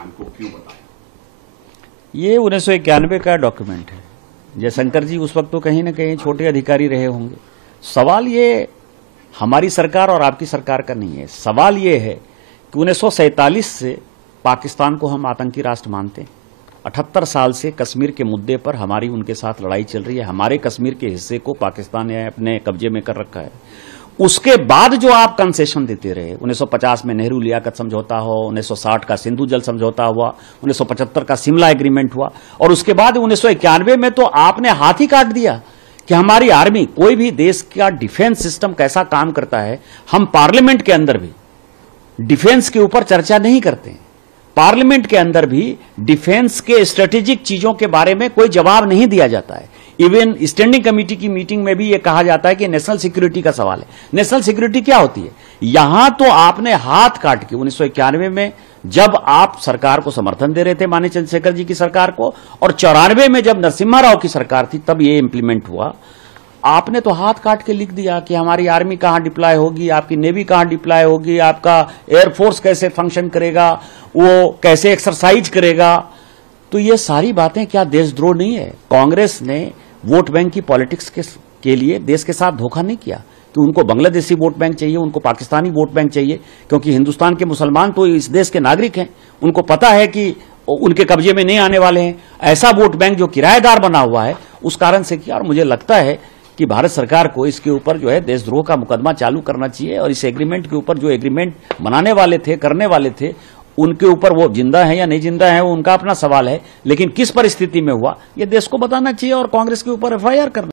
पाकिस्तान को क्यों बताया? ये 1991 का डॉक्यूमेंट है। जयशंकर जी उस वक्त तो कहीं ना कहीं छोटे अधिकारी रहे होंगे। सवाल ये हमारी सरकार और आपकी सरकार का नहीं है। सवाल ये है कि 1947 से पाकिस्तान को हम आतंकी राष्ट्र मानते हैं। 78 साल से कश्मीर के मुद्दे पर हमारी उनके साथ लड़ाई चल रही है। हमारे कश्मीर के हिस्से को पाकिस्तान ने अपने कब्जे में कर रखा है। उसके बाद जो आप कंसेशन देते रहे, 1950 में नेहरू लियाकत समझौता हो, 1960 का सिंधु जल समझौता हुआ, 1975 का शिमला एग्रीमेंट हुआ, और उसके बाद 1991 में तो आपने हाथ ही काट दिया कि हमारी आर्मी, कोई भी देश का डिफेंस सिस्टम कैसा काम करता है, हम पार्लियामेंट के अंदर भी डिफेंस के ऊपर चर्चा नहीं करते हैं। पार्लियामेंट के अंदर भी डिफेंस के स्ट्रेटेजिक चीजों के बारे में कोई जवाब नहीं दिया जाता है। इवन स्टैंडिंग कमेटी की मीटिंग में भी यह कहा जाता है कि नेशनल सिक्योरिटी का सवाल है। नेशनल सिक्योरिटी क्या होती है? यहां तो आपने हाथ काट के 1991 में जब आप सरकार को समर्थन दे रहे थे, माननीय चंद्रशेखर जी की सरकार को, और 94 में जब नरसिम्हा राव की सरकार थी तब यह इंप्लीमेंट हुआ, आपने तो हाथ काट के लिख दिया कि हमारी आर्मी कहां डिप्लॉय होगी, आपकी नेवी कहां डिप्लॉय होगी, आपका एयरफोर्स कैसे फंक्शन करेगा, वो कैसे एक्सरसाइज करेगा। तो ये सारी बातें क्या देशद्रोह नहीं है? कांग्रेस ने वोट बैंक की पॉलिटिक्स के लिए देश के साथ धोखा नहीं किया कि उनको बांग्लादेशी वोट बैंक चाहिए, उनको पाकिस्तानी वोट बैंक चाहिए, क्योंकि हिंदुस्तान के मुसलमान तो इस देश के नागरिक हैं, उनको पता है कि उनके कब्जे में नहीं आने वाले हैं। ऐसा वोट बैंक जो किराएदार बना हुआ है, उस कारण से किया। और मुझे लगता है कि भारत सरकार को इसके ऊपर जो है देशद्रोह का मुकदमा चालू करना चाहिए, और इस एग्रीमेंट के ऊपर जो एग्रीमेंट बनाने वाले थे, करने वाले थे, उनके ऊपर वो जिंदा है या नहीं जिंदा है वो उनका अपना सवाल है, लेकिन किस परिस्थिति में हुआ ये देश को बताना चाहिए और कांग्रेस के ऊपर एफआईआर करना।